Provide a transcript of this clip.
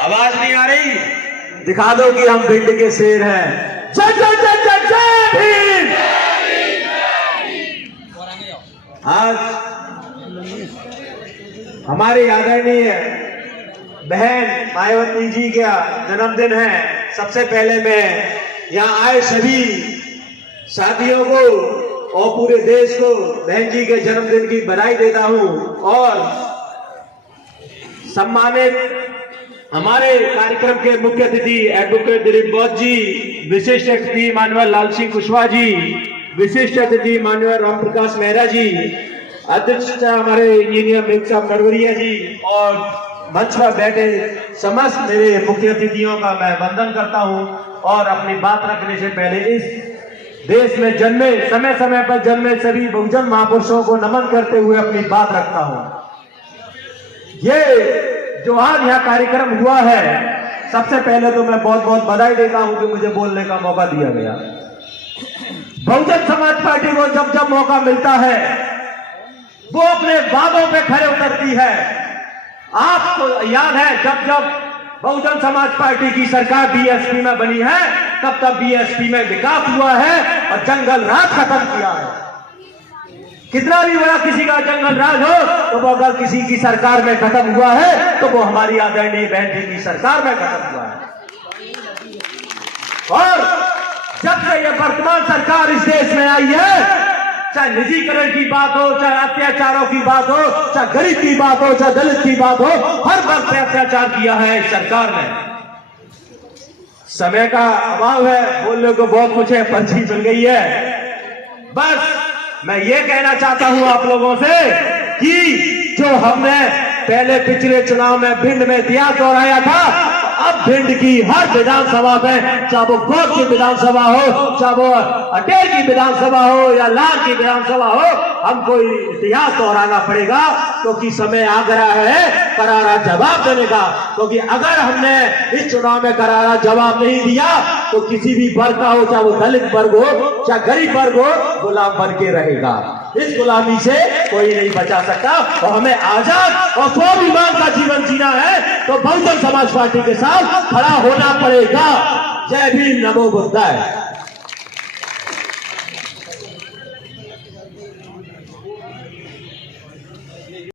आवाज नहीं आ रही? दिखा दो कि हम भिंड के शेर हैं। जय जय जय जय जय भीम। आज हमारी आदरणीय बहन मायावती जी का जन्मदिन है। सबसे पहले मैं यहाँ आए सभी साथियों को और पूरे देश को बहन जी के जन्मदिन की बधाई देता हूँ। और सम्मानित हमारे कार्यक्रम के मुख्य अतिथि एडवोकेट दिलीप बौद्ध जी, विशिष्ट अतिथि माननीय लाल सिंह कुशवाहा जी, विशिष्ट अतिथि माननीय राम प्रकाश मेहरा जी, अध्यक्ष हमारे इंजीनियर मेघ साहब नरवरिया जी और मंच पर बैठे समस्त मेरे मुख्य अतिथियों का मैं वंदन करता हूं। और अपनी बात रखने से पहले इस देश में जन्मे, समय समय पर जन्मे सभी बहुजन महापुरुषों को नमन करते हुए अपनी बात रखता हूं। ये जो आज यहाँ कार्यक्रम हुआ है, सबसे पहले तो मैं बहुत बहुत बधाई देता हूं कि मुझे बोलने का मौका दिया गया। बहुजन समाज पार्टी को जब जब मौका मिलता है वो अपने वादों पे खरे उतरती है। आपको याद है जब जब बहुजन समाज पार्टी की सरकार बीएसपी में बनी है, तब तब बीएसपी में विकास हुआ है और जंगल राज खत्म किया है। कितना भी बड़ा किसी का जंगल राज हो तो वो अगर किसी की सरकार में खत्म हुआ है तो वो हमारी आदरणीय बहन जी की सरकार में खत्म हुआ है। और जब से ये वर्तमान सरकार इस देश में आई है, चाहे निजीकरण की बात हो, चाहे अत्याचारों की बात हो, चाहे गरीब की बात हो, चाहे दलित की बात हो, हर वर्ग पे अत्याचार किया है इस सरकार ने। समय का अभाव है, बोलने को बहुत कुछ है, पर्ची मिल गई है। बस मैं ये कहना चाहता हूं आप लोगों से कि जो हमने पहले पिछले चुनाव में भिंड में इतिहास दोहराया था, अब भिंड की हर विधानसभा में, चाहे वो गोद की विधानसभा हो, चाहे वो अटेर की विधानसभा हो या लार की विधानसभा हो, हमको इतिहास दोहराना पड़ेगा। क्योंकि समय आ गया है करारा जवाब देने का। क्योंकि अगर हमने इस चुनाव में करारा जवाब नहीं दिया तो किसी भी वर्ग का हो, चाहे वो दलित वर्ग हो, चाहे गरीब वर्ग हो, गुलाम बन के रहेगा। इस गुलामी से कोई नहीं बचा सकता। और हमें आजाद और स्वाभिमान का जीवन जीना है तो बहुजन समाज पार्टी के साथ खड़ा होना पड़ेगा। जय भीम, नमो बुद्धाय।